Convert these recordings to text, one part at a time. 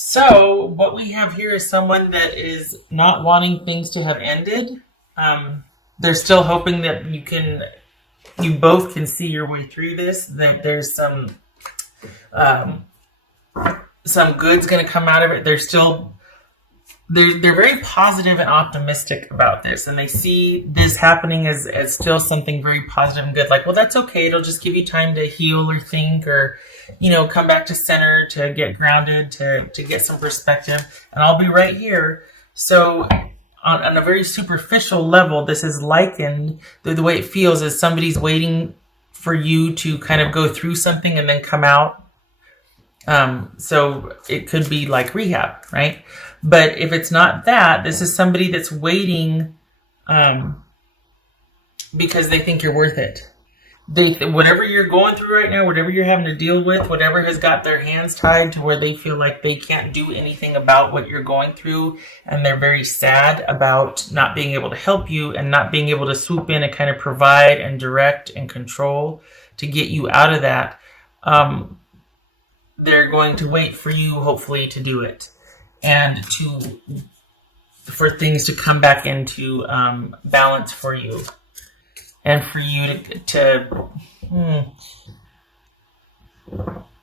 So what we have here is someone that is not wanting things to have ended. They're still hoping that you both can see your way through this. That there's um, some good's going to come out of it. They're very positive and optimistic about this, and they see this happening as still something very positive and good. Like, well, that's okay. It'll just give you time to heal or think, or come back to center, to get grounded, to get some perspective, and I'll be right here. So on a very superficial level, this is likened, the way it feels is somebody's waiting for you to kind of go through something and then come out. So it could be like rehab, right? But if it's not that, this is somebody that's waiting because they think you're worth it. Whatever you're going through right now, whatever you're having to deal with, whatever has got their hands tied to where they feel like they can't do anything about what you're going through, and they're very sad about not being able to help you and not being able to swoop in and kind of provide and direct and control to get you out of that. They're going to wait for you, hopefully, to do it and for things to come back into balance for you. And for you to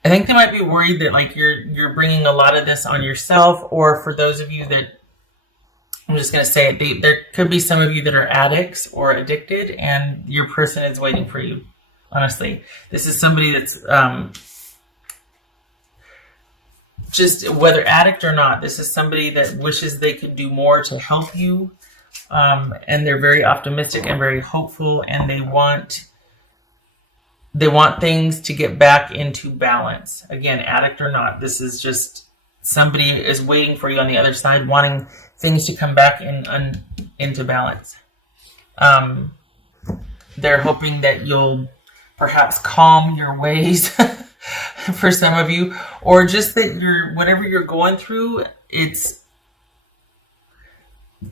I think they might be worried that like you're bringing a lot of this on yourself, or for those of you that, I'm just going to say it, there could be some of you that are addicts or addicted, and your person is waiting for you. Honestly, this is somebody that's just, whether addict or not, this is somebody that wishes they could do more to help you. And they're very optimistic and very hopeful, and they want things to get back into balance. Again, addict or not, this is just somebody is waiting for you on the other side, wanting things to come back into balance. They're hoping that you'll perhaps calm your ways for some of you, or just that whatever you're going through, it's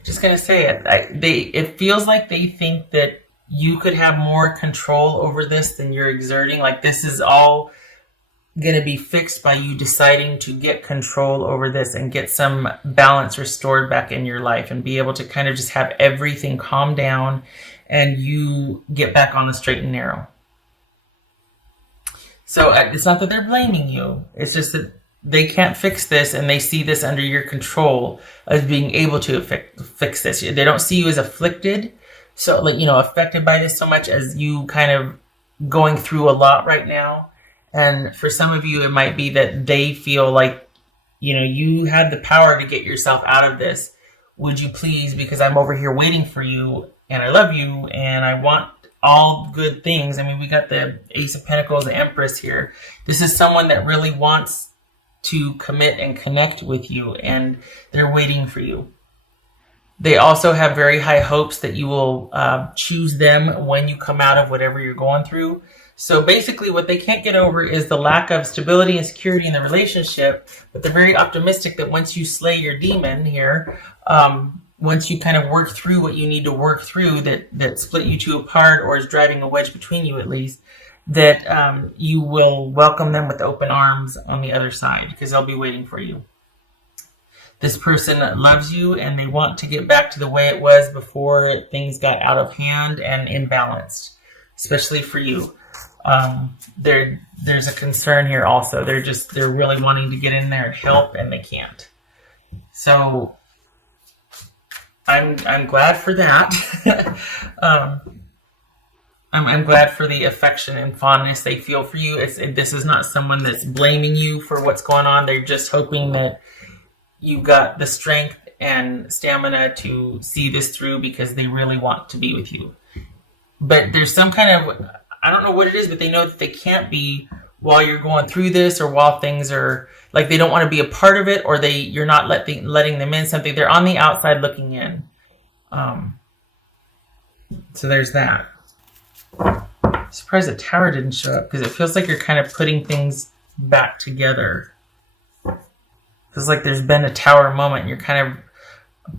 just going to say it. It feels like they think that you could have more control over this than you're exerting. Like this is all going to be fixed by you deciding to get control over this and get some balance restored back in your life and be able to kind of just have everything calm down and you get back on the straight and narrow. So it's not that they're blaming you. It's just that they can't fix this, and they see this under your control as being able to fix this. They don't see you as afflicted, so affected by this so much as you kind of going through a lot right now. And for some of you, it might be that they feel like, you had the power to get yourself out of this. Would you please, because I'm over here waiting for you, and I love you, and I want all good things. I mean, we got the Ace of Pentacles, the Empress here. This is someone that really wants to commit and connect with you, and they're waiting for you. They also have very high hopes that you will choose them when you come out of whatever you're going through. So basically what they can't get over is the lack of stability and security in the relationship, but they're very optimistic that once you slay your demon here, once you kind of work through what you need to work through that split you two apart, or is driving a wedge between you at least, that you will welcome them with open arms on the other side, because they'll be waiting for you. This person loves you, and they want to get back to the way it was before things got out of hand and imbalanced, especially for you. There's a concern here also. They're really wanting to get in there and help, and they can't. So I'm glad for that. I'm glad for the affection and fondness they feel for you. This is not someone that's blaming you for what's going on. They're just hoping that you've got the strength and stamina to see this through, because they really want to be with you. But there's some kind of, I don't know what it is, but they know that they can't be while you're going through this, or while things are, like they don't want to be a part of it, or you're not letting them in something. They're on the outside looking in. So there's that. Surprised the Tower didn't show up, because it feels like you're kind of putting things back together. Feels like there's been a Tower moment. You're kind of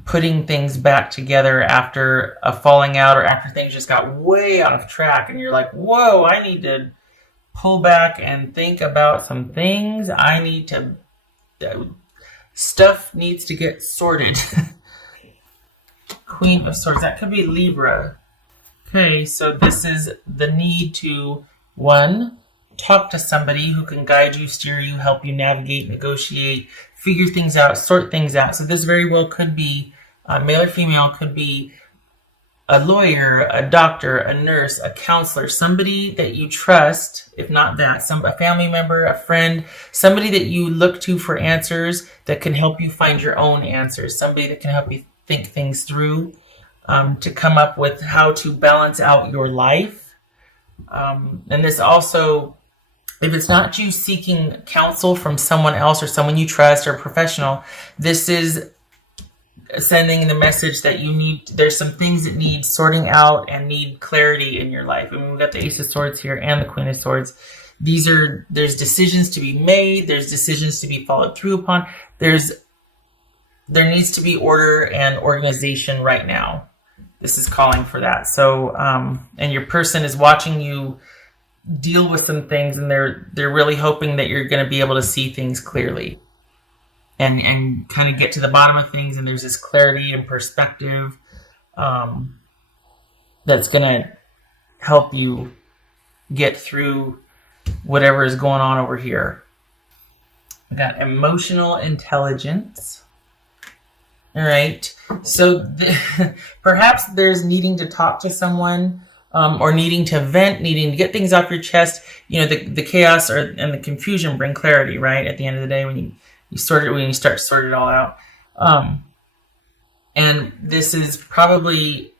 putting things back together after a falling out, or after things just got way out of track, and you're like, whoa, I need to pull back and think about some things. I need to stuff needs to get sorted. Queen of Swords, that could be Libra. Okay, so this is the need to, one, talk to somebody who can guide you, steer you, help you navigate, negotiate, figure things out, sort things out. So this very well could be, male or female, could be a lawyer, a doctor, a nurse, a counselor, somebody that you trust, if not that, a family member, a friend, somebody that you look to for answers that can help you find your own answers, somebody that can help you think things through, to come up with how to balance out your life. And this also, if it's not you seeking counsel from someone else or someone you trust or a professional, this is sending the message that there's some things that need sorting out and need clarity in your life. I mean, we've got the Ace of Swords here and the Queen of Swords. There's decisions to be made. There's decisions to be followed through upon. There needs to be order and organization right now. This is calling for that. So, and your person is watching you deal with some things, and they're really hoping that you're going to be able to see things clearly and kind of get to the bottom of things. And there's this clarity and perspective that's going to help you get through whatever is going on over here. We got emotional intelligence. All right. So perhaps there's needing to talk to someone, or needing to vent, needing to get things off your chest. You know, the chaos and the confusion bring clarity, right? At the end of the day, when you start to sort it all out. And this is probably,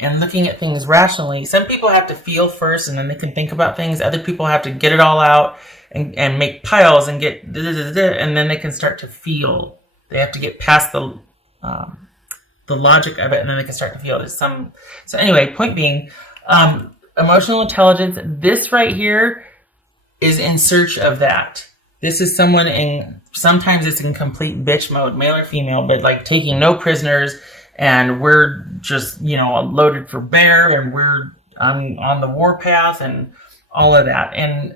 and looking at things rationally, some people have to feel first and then they can think about things. Other people have to get it all out and make piles and get, and then they can start to feel. They have to get past the logic of it, and then they can start to feel it. So anyway, point being, emotional intelligence, this right here is in search of that. This is someone sometimes it's in complete bitch mode, male or female, but like taking no prisoners, and we're just, loaded for bear, and we're on the warpath and all of that. And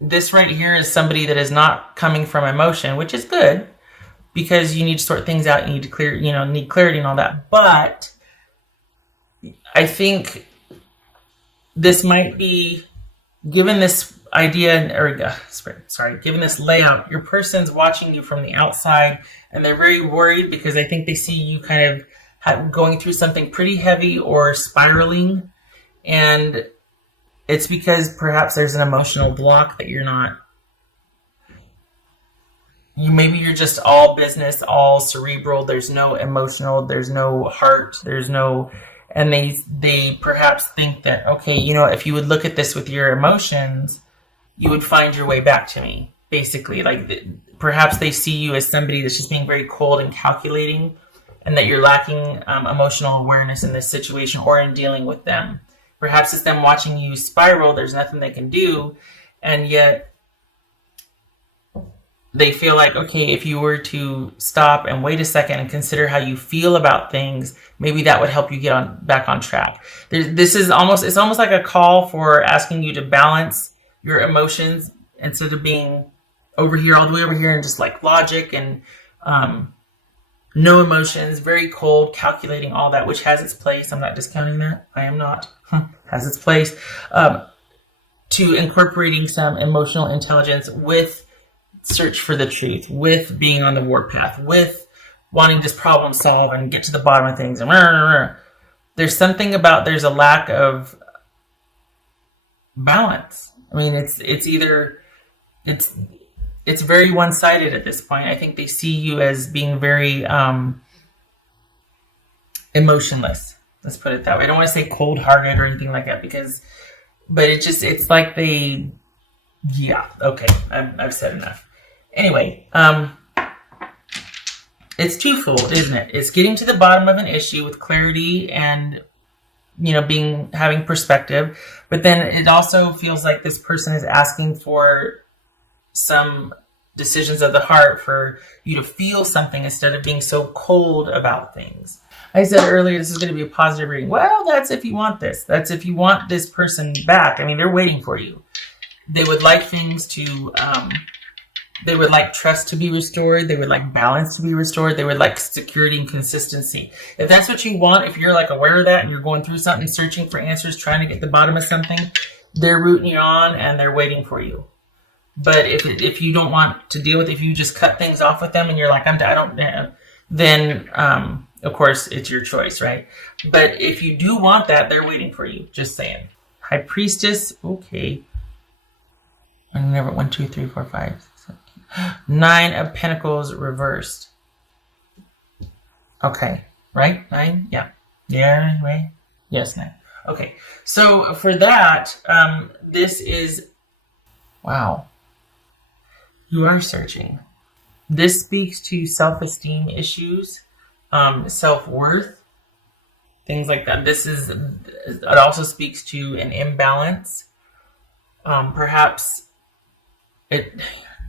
this right here is somebody that is not coming from emotion, which is good, because you need to sort things out, you need to clear, need clarity and all that. But I think this might be, given this idea, given this layout, your person's watching you from the outside, and they're very worried because I think they see you kind of going through something pretty heavy or spiraling. And it's because perhaps there's an emotional block that maybe you're just all business, all cerebral. There's no emotional, there's no heart, and they perhaps think that, okay, if you would look at this with your emotions, you would find your way back to me, basically. Like, perhaps they see you as somebody that's just being very cold and calculating, and that you're lacking emotional awareness in this situation or in dealing with them. Perhaps it's them watching you spiral, there's nothing they can do, and yet they feel like, okay, if you were to stop and wait a second and consider how you feel about things, maybe that would help you get back on track. It's almost like a call for asking you to balance your emotions instead of being over here, all the way over here, and just like logic and no emotions, very cold, calculating, all that, which has its place. I'm not discounting that. I am not. Has its place. To incorporating some emotional intelligence with search for the truth, with being on the warpath, with wanting to problem solve and get to the bottom of things. There's something about, there's a lack of balance. I mean, it's very one-sided at this point. I think they see you as being very emotionless. Let's put it that way. I don't want to say cold-hearted or anything like that, but it's like okay, I've said enough. Anyway, it's twofold, isn't it? It's getting to the bottom of an issue with clarity and, having perspective. But then it also feels like this person is asking for some decisions of the heart, for you to feel something instead of being so cold about things. I said earlier, this is going to be a positive reading. Well, that's if you want this. That's if you want this person back. I mean, they're waiting for you. They would like things to They would like trust to be restored. They would like balance to be restored. They would like security and consistency. If that's what you want, if you're like aware of that and you're going through something, searching for answers, trying to get to the bottom of something, they're rooting you on and they're waiting for you. But if you don't want to deal with it, if you just cut things off with them and you're like, I don't, then of course it's your choice, right? But if you do want that, they're waiting for you. Just saying. High Priestess, okay. I never 1, 2, 3, 4, 5, 6, 7, 8. 9 of Pentacles reversed. Okay, right? 9, yeah, yeah, right. Yes, 9. Okay, so for that, this is wow. You are searching. This speaks to self-esteem issues, self-worth, things like that. It also speaks to an imbalance. Perhaps it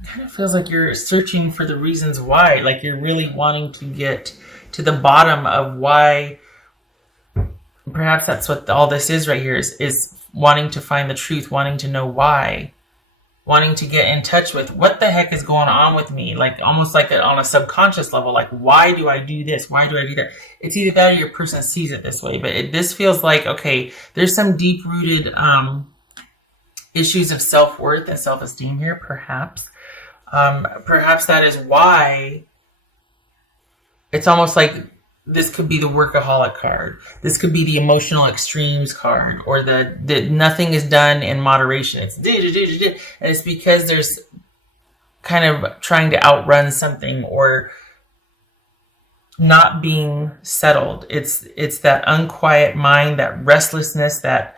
kind of feels like you're searching for the reasons why, like you're really wanting to get to the bottom of why. Perhaps that's what all this is right here, is wanting to find the truth, wanting to know why. Wanting to get in touch with what the heck is going on with me, like almost like on a subconscious level, like why do I do this? Why do I do that? It's either that or your person sees it this way, but this feels like, okay, there's some deep-rooted issues of self-worth and self-esteem here, perhaps. Perhaps that is why it's almost like this could be the workaholic card. This could be the emotional extremes card, or the nothing is done in moderation. It's and it's because there's kind of trying to outrun something or not being settled. It's that unquiet mind, that restlessness, that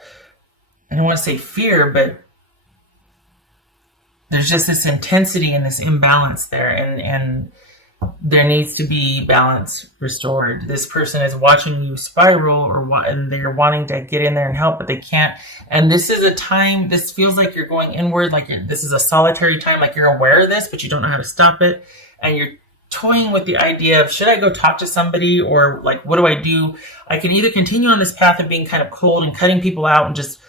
I don't want to say fear, but there's just this intensity and this imbalance there, and there needs to be balance restored. This person is watching you spiral, and they're wanting to get in there and help, but they can't. And this is a time, this feels like you're going inward, like this is a solitary time, like you're aware of this, but you don't know how to stop it. And you're toying with the idea of, should I go talk to somebody, or like, what do I do? I can either continue on this path of being kind of cold and cutting people out and just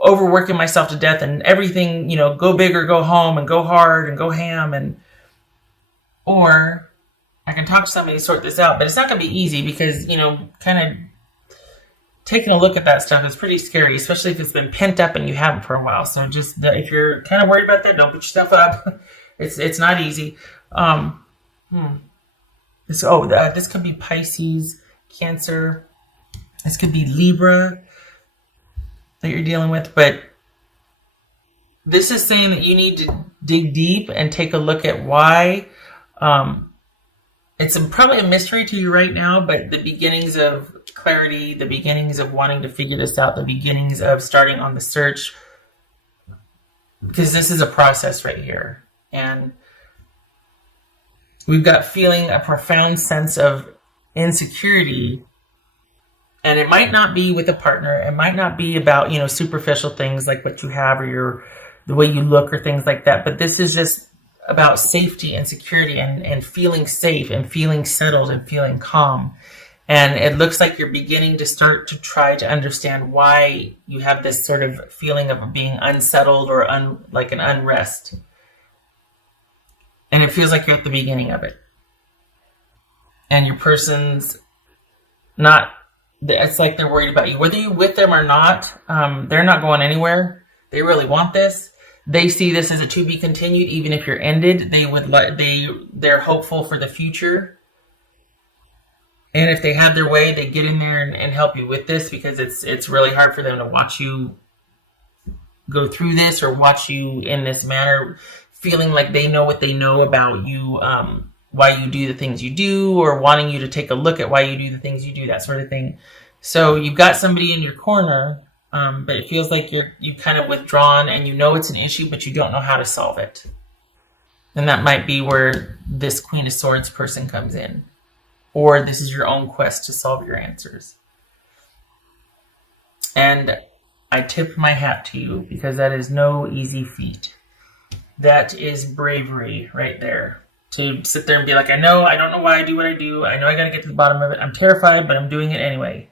overworking myself to death and everything, go big or go home and go hard and go ham, or I can talk to somebody to sort this out. But it's not going to be easy because, kind of taking a look at that stuff is pretty scary, especially if it's been pent up and you haven't for a while. So just if you're kind of worried about that, don't put yourself up. It's not easy. This could be Pisces, Cancer. This could be Libra that you're dealing with. But this is saying that you need to dig deep and take a look at why. It's probably a mystery to you right now, but the beginnings of clarity, the beginnings of wanting to figure this out, the beginnings of starting on the search, because this is a process right here. And we've got feeling a profound sense of insecurity, and it might not be with a partner. It might not be about, superficial things like what you have or the way you look or things like that. But this is just about safety and security and feeling safe and feeling settled and feeling calm. And it looks like you're beginning to start to try to understand why you have this sort of feeling of being unsettled or like an unrest. And it feels like you're at the beginning of it. And your person's not, it's like they're worried about you. Whether you're with them or not, they're not going anywhere. They really want this. They see this as a to be continued, even if you're ended. They're hopeful for the future. And if they have their way, they get in there and help you with this, because it's really hard for them to watch you go through this or watch you in this manner, feeling like they know what they know about you, why you do the things you do, or wanting you to take a look at why you do the things you do, that sort of thing. So you've got somebody in your corner, but it feels like you've kind of withdrawn and you know it's an issue, but you don't know how to solve it. And that might be where this Queen of Swords person comes in. Or this is your own quest to solve your answers. And I tip my hat to you, because that is no easy feat. That is bravery right there. To sit there and be like, I don't know why I do what I do. I know I got to get to the bottom of it. I'm terrified, but I'm doing it anyway.